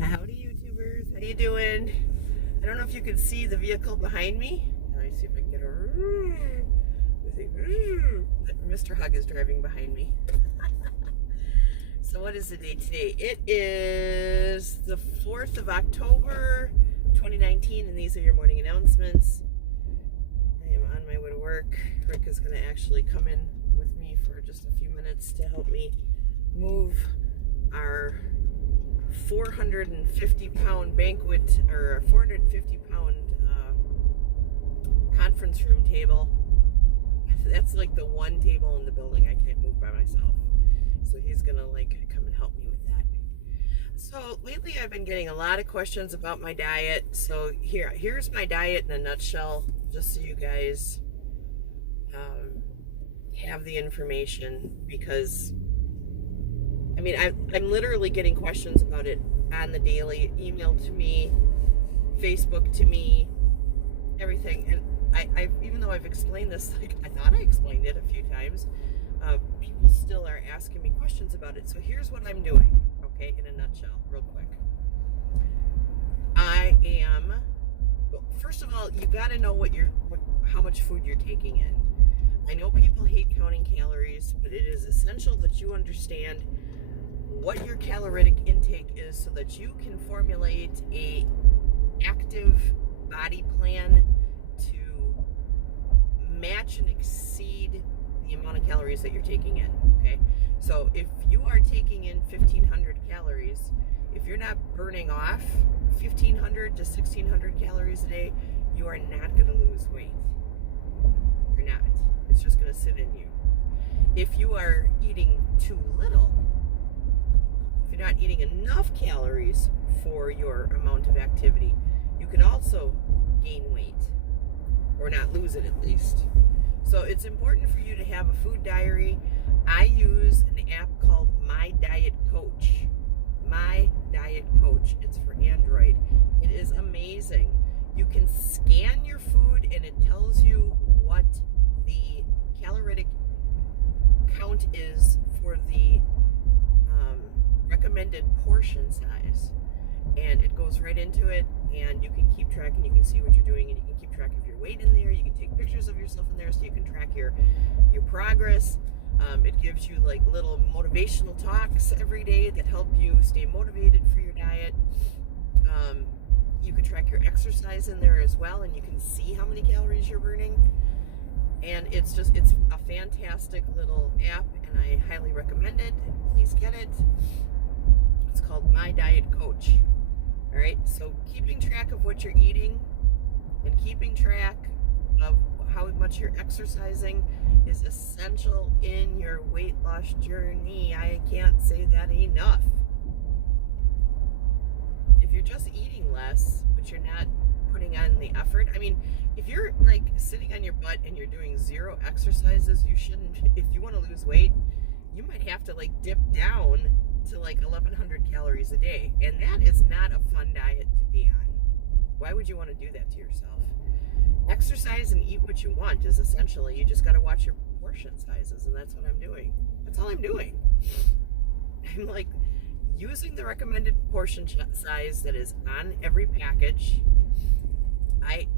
Howdy YouTubers, how you doing? I don't know if you can see the vehicle behind me. Let me see if I can get a... Mr. Hug is driving behind me. So what is the date today? It is the 4th of October 2019, and these are your morning announcements. I am on my way to work. Rick is going to actually come in with me for just a few minutes to help me move our 450-pound banquet, or 450-pound conference room table. That's like the one table in the building I can't move by myself. So he's gonna come and help me with that. So lately I've been getting a lot of questions about my diet. So here's my diet in a nutshell, just so you guys have the information, because I mean, I'm literally getting questions about it on the daily, email to me, Facebook to me, everything. And I even though I've explained this, I thought I explained it a few times, people still are asking me questions about it. So here's what I'm doing, okay, in a nutshell, real quick. Well, first of all, you got to know how much food you're taking in. I know people hate counting calories, but it is essential that you understand what your caloric intake is so that you can formulate a active body plan to match and exceed the amount of calories that you're taking in, okay? So if you are taking in 1,500 calories, if you're not burning off 1,500 to 1,600 calories a day, you are not going to lose weight. You're not. It's just going to sit in you. If you are eating too little, if you're not eating enough calories for your amount of activity, you can also gain weight, or not lose it at least. So it's important for you to have a food diary. I use an app called My Diet Coach. My Diet Coach. It's for Android. It is amazing. You can scan your food and it tells you what the caloric count is for the recommended portion size, and it goes right into it, and you can keep track and you can see what you're doing, and you can keep track of your weight in there. You can take pictures of yourself in there so you can track your progress. It gives you little motivational talks every day that help you stay motivated for your diet. You can track your exercise in there as well, and you can see how many calories you're burning. And it's a fantastic little app, and I highly recommend it. Please get it. It's called My Diet Coach. All right, so keeping track of what you're eating and keeping track of how much you're exercising is essential in your weight loss journey. I can't say that enough. If you're just eating less, but you're not putting on the effort, I mean, if you're sitting on your butt and you're doing zero exercises, you shouldn't. If you want to lose weight, you might have to dip down to 1,100 calories a day, and that is not a fun diet to be on. Why would you want to do that to yourself? Exercise and eat what you want is essentially, you just got to watch your portion sizes, and that's what I'm doing. That's all I'm doing. I'm using the recommended portion size that is on every package.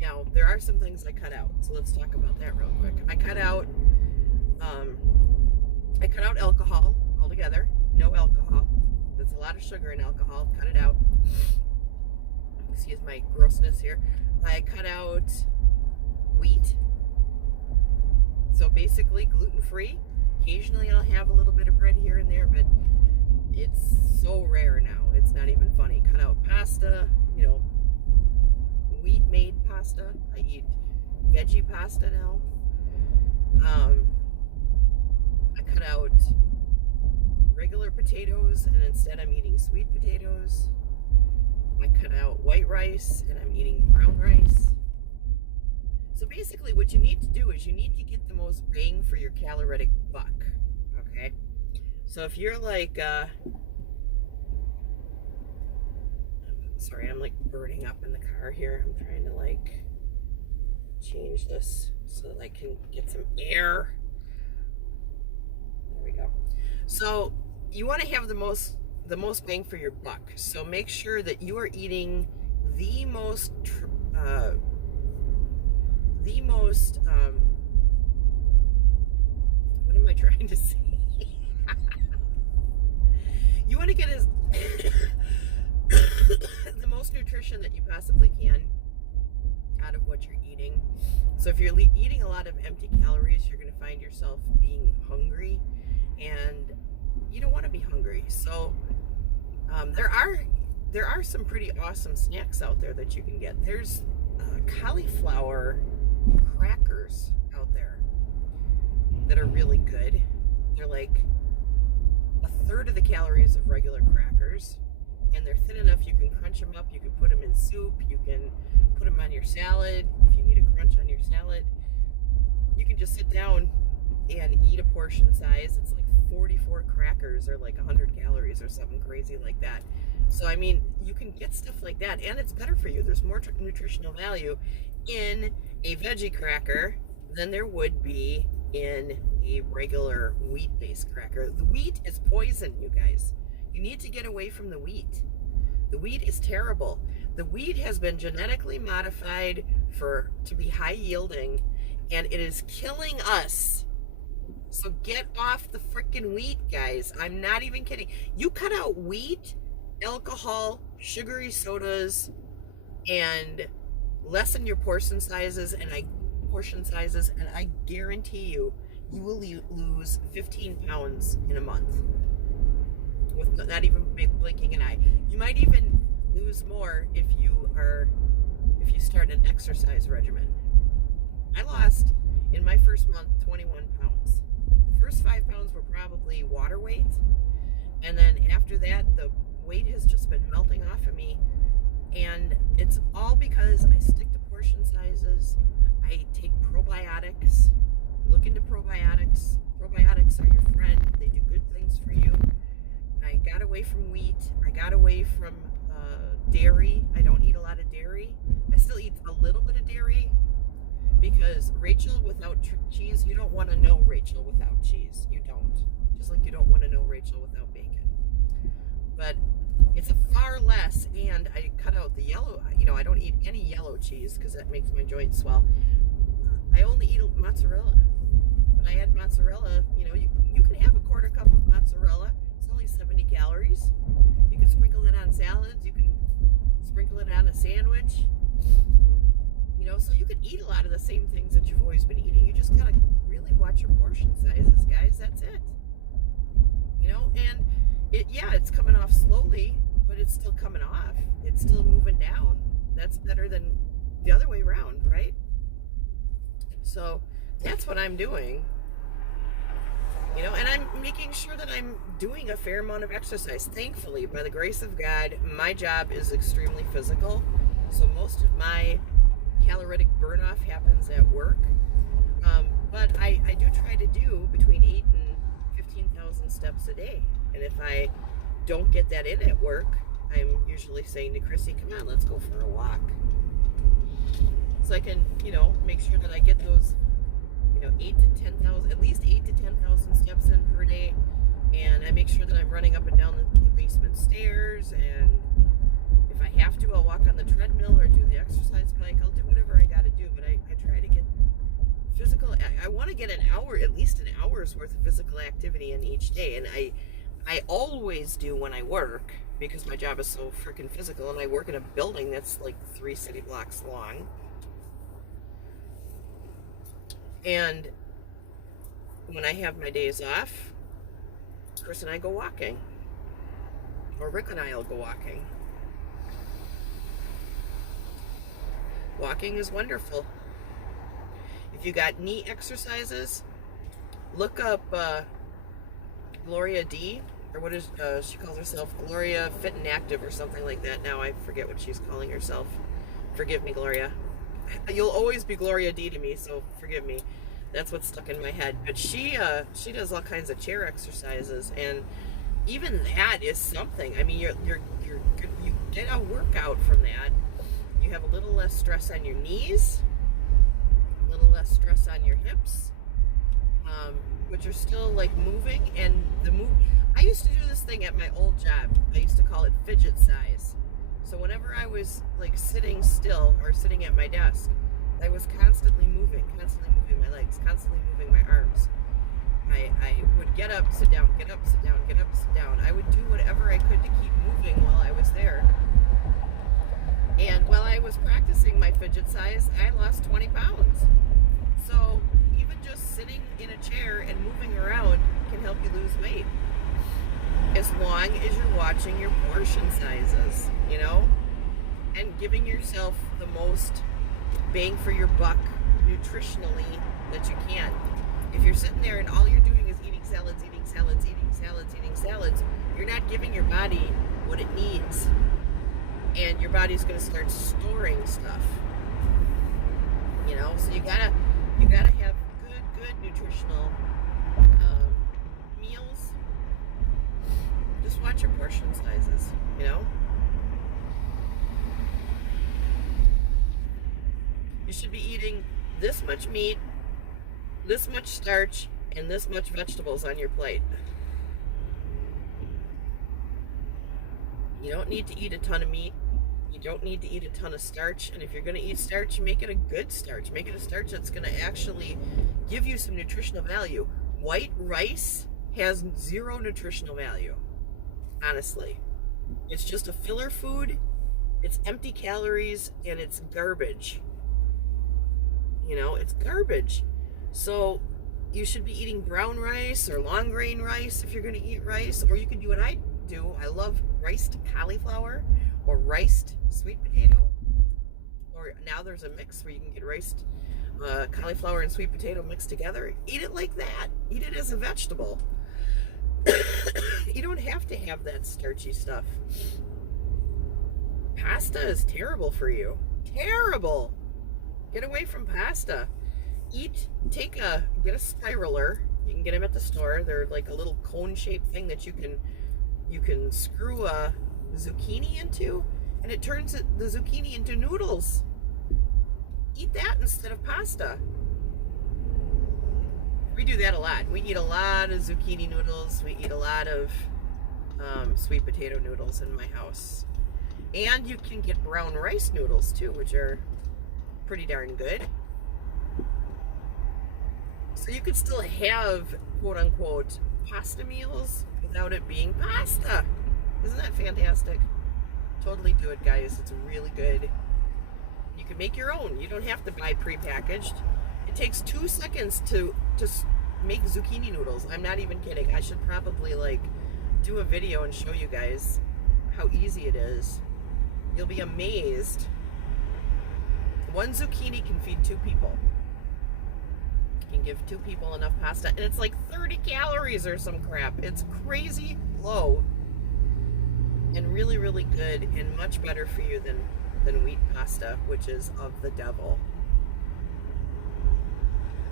Now there are some things I cut out, so let's talk about that real quick. I cut out alcohol altogether. No alcohol. There's a lot of sugar in alcohol. Cut it out. Excuse my grossness here. I cut out wheat. So basically gluten-free. Occasionally I'll have a little bit of bread here and there, but it's so rare now. It's not even funny. Cut out pasta, wheat-made pasta. I eat veggie pasta now. I cut out regular potatoes, and instead I'm eating sweet potatoes. I cut out white rice, and I'm eating brown rice. So basically what you need to do is you need to get the most bang for your caloric buck, okay? So if you're sorry, I'm burning up in the car here. I'm trying to change this so that I can get some air. There we go. So you want to have the most the most bang for your buck. So make sure that you are eating the most what am I trying to say? You want to get as the most nutrition that you possibly can out of what you're eating. So if you're eating a lot of empty calories, you're going to find yourself being hungry, and you don't want to be hungry. So there are some pretty awesome snacks out there that you can get. There's cauliflower crackers out there that are really good. They're like a third of the calories of regular crackers, and they're thin enough you can crunch them up. You can put them in soup. You can put them on your salad. If you need a crunch on your salad, you can just sit down and eat a portion size. It's like 44 crackers or like 100 calories or something crazy like that. So I mean, you can get stuff like that, and it's better for you. There's more nutritional value in a veggie cracker than there would be in a regular wheat-based cracker. The wheat is poison, you guys. You need to get away from the wheat. The wheat is terrible. The wheat has been genetically modified to be high yielding, and it is killing us. So get off the freaking wheat, guys. I'm not even kidding. You cut out wheat, alcohol, sugary sodas, and lessen your portion sizes, and I guarantee you will lose 15 pounds in a month with not even blinking an eye. You might even lose more if you start an exercise regimen. I lost in my first month 21 pounds. The first 5 pounds were probably water weight, and then after that the weight has just been melting off of me, and it's all because I stick to portion sizes. I take probiotics. Look into probiotics. Probiotics are your friend. They do good things for you. I got away from wheat. I got away from dairy. I don't eat a lot of dairy. I still eat a little bit of dairy because Rachel without cheese, you don't want to know Rachel without cheese. You don't. Just like you don't want to know Rachel without bacon. But it's a far less, and I cut out the yellow. I don't eat any yellow cheese because that makes my joints swell. I only eat mozzarella. But I add mozzarella. You can have a quarter cup of mozzarella. It's only 70 calories. You can sprinkle it on salads. You can sprinkle it on a sandwich. So you can eat a lot of the same things that you've always been eating. You just gotta really watch your portion sizes, guys. That's it. And it's coming off slowly, but it's still coming off. It's still moving down. That's better than the other way around, right? So that's what I'm doing. And I'm making sure that I'm doing a fair amount of exercise. Thankfully, by the grace of God, my job is extremely physical. So most of my caloric burn off happens at work. But I do try to do between 8 and 15,000 steps a day. And if I don't get that in at work, I'm usually saying to Chrissy, come on, let's go for a walk. So I can, make sure that I get those, 8 to 10,000, at least 8 to 10,000 steps in per day. And I make sure that I'm running up and down the basement stairs. And if I have to, I'll walk on the treadmill or do the exercise bike. I'll do whatever I got to do. But I try to get physical. I want to get at least an hour's worth of physical activity in each day. And I always do when I work, because my job is so freaking physical, and I work in a building that's like 3 city blocks long. And when I have my days off, Chris and I go walking, or Rick and I will go walking. Walking is wonderful. If you got knee exercises, look up Gloria D, or what is she calls herself, Gloria Fit and Active or something like that. Now I forget what she's calling herself. Forgive me, Gloria. You'll always be Gloria D to me, so forgive me. That's what's stuck in my head. But she does all kinds of chair exercises, and even that is something. I mean, you get a workout from that. You have a little less stress on your knees, a little less stress on your hips. which are still like moving. And I used to do this thing at my old job. I used to call it fidget size. So whenever I was like sitting still or sitting at my desk, I was constantly moving my legs, constantly moving my arms. I would get up, sit down, get up, sit down, get up, sit down. I would do whatever I could to keep moving while I was there. And while I was practicing my fidget size, I lost 20 pounds. So even just sitting in a chair and moving around can help you lose weight. As long as you're watching your portion sizes, you know, and giving yourself the most bang for your buck nutritionally that you can. If you're sitting there and all you're doing is eating salads, you're not giving your body what it needs. And your body's going to start storing stuff. You know, so you gotta have good nutritional meals. Just watch your portion sizes, you know. You should be eating this much meat, this much starch, and this much vegetables on your plate. You don't need to eat a ton of meat. You don't need to eat a ton of starch. And if you're going to eat starch, make it a good starch. Make it a starch that's going to actually give you some nutritional value. White rice has zero nutritional value, honestly. It's just a filler food. It's empty calories, and it's garbage. You know, it's garbage. So you should be eating brown rice or long grain rice if you're going to eat rice. Or you can do what I do. I love riced cauliflower or riced sweet potato. Or now there's a mix where you can get riced cauliflower and sweet potato mixed together. Eat it like that. Eat it as a vegetable. You don't have to have that starchy stuff. Pasta is terrible for you. Terrible. Get away from pasta. Get a spiraler. You can get them at the store. They're like a little cone-shaped thing that you can screw a zucchini into, and it turns the zucchini into noodles. Eat that instead of pasta. We do that a lot. We eat a lot of zucchini noodles. We eat a lot of sweet potato noodles in my house. And you can get brown rice noodles too, which are pretty darn good. So you could still have quote-unquote pasta meals without it being pasta. Isn't that fantastic? Totally do it, guys. It's really good. You can make your own. You don't have to buy prepackaged. It takes 2 seconds to just make zucchini noodles. I'm not even kidding. I should probably do a video and show you guys how easy it is. You'll be amazed. 1 zucchini can feed 2 people. You can give 2 people enough pasta, and it's like 30 calories or some crap. It's crazy low and really, really good and much better for you than wheat pasta, which is of the devil.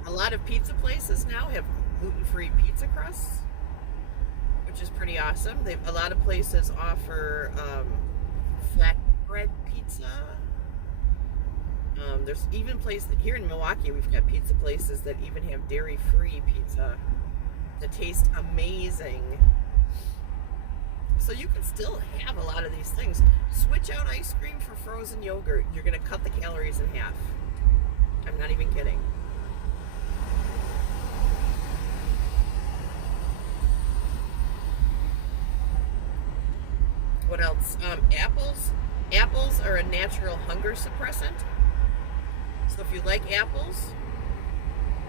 A lot of pizza places now have gluten-free pizza crusts, which is pretty awesome. A lot of places offer flatbread pizza. There's even places here in Milwaukee, we've got pizza places that even have dairy-free pizza that taste amazing. So you can still have a lot of these things. Switch out ice cream for frozen yogurt. You're going to cut the calories in half. I'm not even kidding. What else? Apples. Apples are a natural hunger suppressant. So if you like apples,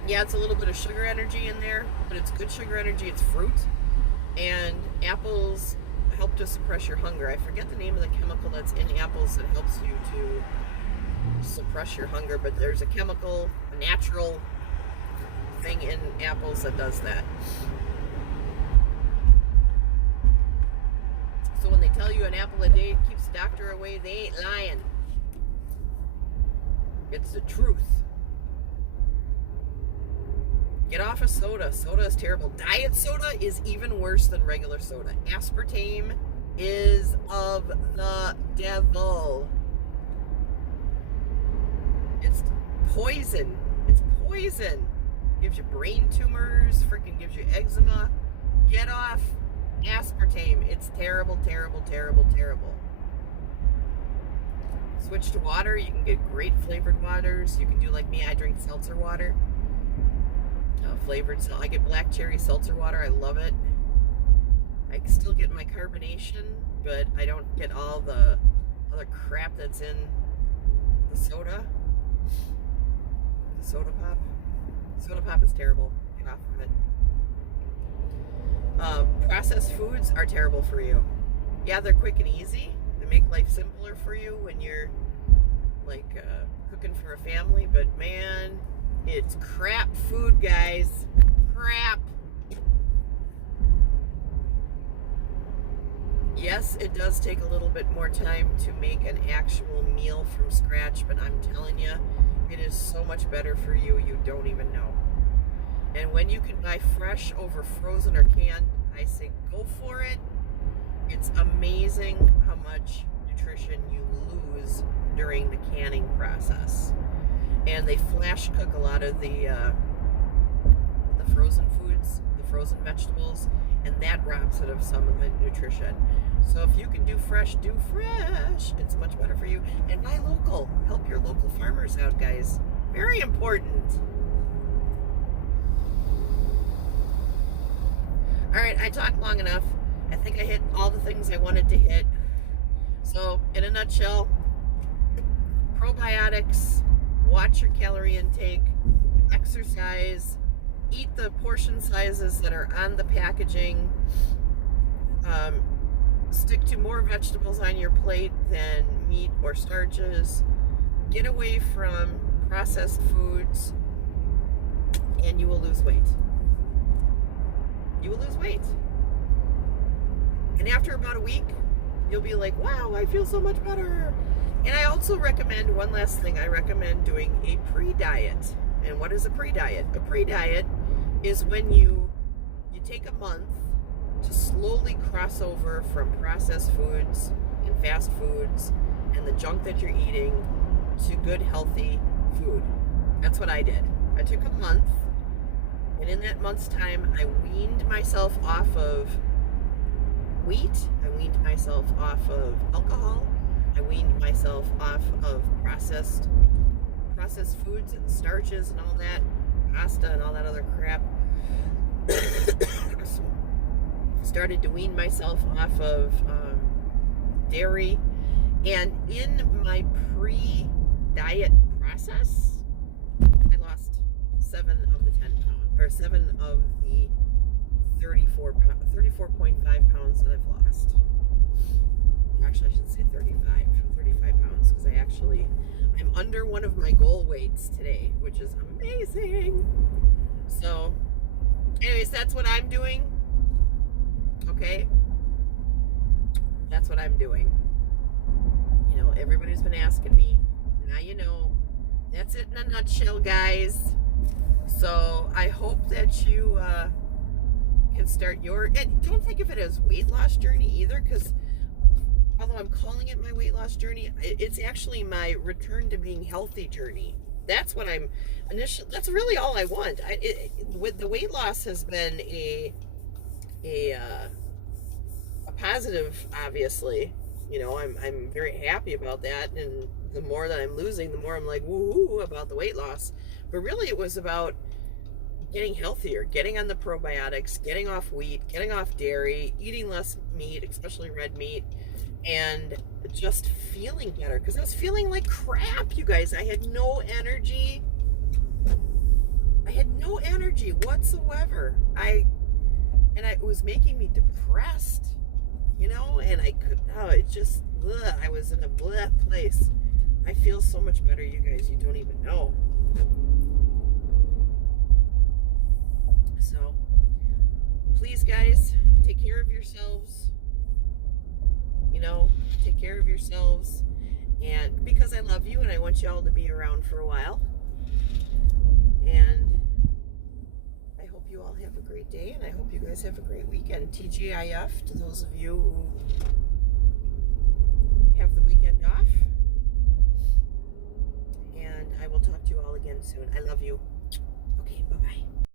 yeah, it's a little bit of sugar energy in there, but it's good sugar energy. It's fruit. And apples help to suppress your hunger. I forget the name of the chemical that's in apples that helps you to suppress your hunger, but there's a chemical, a natural thing in apples that does that. So when they tell you an apple a day keeps the doctor away, they ain't lying. It's the truth. Get off of soda. Soda is terrible. Diet soda is even worse than regular soda. Aspartame is of the devil. It's poison. It's poison. gives you brain tumors, freaking gives you eczema. Get off aspartame. It's terrible, terrible, terrible, terrible. Switch to water. You can get great flavored waters. You can do like me. I drink seltzer water. Flavored. I get black cherry seltzer water. I love it. I still get my carbonation, but I don't get all the other crap that's in the soda. The soda pop. Soda pop is terrible. Get off of it. Processed foods are terrible for you. Yeah, they're quick and easy. They make life simpler for you when you're like cooking for a family, but man, it's crap food, guys. Crap. Yes, it does take a little bit more time to make an actual meal from scratch, but I'm telling you, it is so much better for you, you don't even know. And when you can buy fresh over frozen or canned, I say go for it. It's amazing how much nutrition you lose during the canning process. And they flash cook a lot of the frozen foods, the frozen vegetables, and that robs it of some of the nutrition. So if you can do fresh, do fresh. It's much better for you. And buy local. Help your local farmers out, guys. Very important. All right, I talked long enough. I think I hit all the things I wanted to hit. So, in a nutshell, probiotics, watch your calorie intake, exercise, eat the portion sizes that are on the packaging, stick to more vegetables on your plate than meat or starches, get away from processed foods, and you will lose weight. You will lose weight. And after about a week, you'll be like, wow, I feel so much better. And I also recommend, one last thing, I recommend doing a pre-diet. And what is a pre-diet? A pre-diet is when you take a month to slowly cross over from processed foods and fast foods and the junk that you're eating to good, healthy food. That's what I did. I took a month, and in that month's time, I weaned myself off of wheat. I weaned myself off of alcohol. I weaned myself off of processed foods and starches and all that, pasta and all that other crap. Started to wean myself off of dairy. And in my pre-diet process, I lost 7 of the 10 pounds, or 7 of the 34.5 pounds that I've lost. Actually, I should say 35 pounds, because I'm under one of my goal weights today, which is amazing. So, anyways, that's what I'm doing. Okay? That's what I'm doing. You know, everybody's been asking me. Now you know. That's it in a nutshell, guys. So, I hope that you can start and don't think of it as weight loss journey either, because although I'm calling it my weight loss journey, it's actually my return to being healthy journey. That's what that's really all I want. With the weight loss has been a positive, obviously. You know, I'm very happy about that, and the more that I'm losing, the more I'm like woo about the weight loss. But really, it was about getting healthier, getting on the probiotics, getting off wheat, getting off dairy, eating less meat, especially red meat, and just feeling better. Because I was feeling like crap, you guys. I had no energy. I had no energy whatsoever. It was making me depressed, you know, and I was in a blah place. I feel so much better, you guys. You don't even know. So, please, guys, take care of yourselves. You know, take care of yourselves. And because I love you and I want you all to be around for a while. And I hope you all have a great day, and I hope you guys have a great weekend. TGIF to those of you who have the weekend off. And I will talk to you all again soon. I love you. Okay. Bye-bye.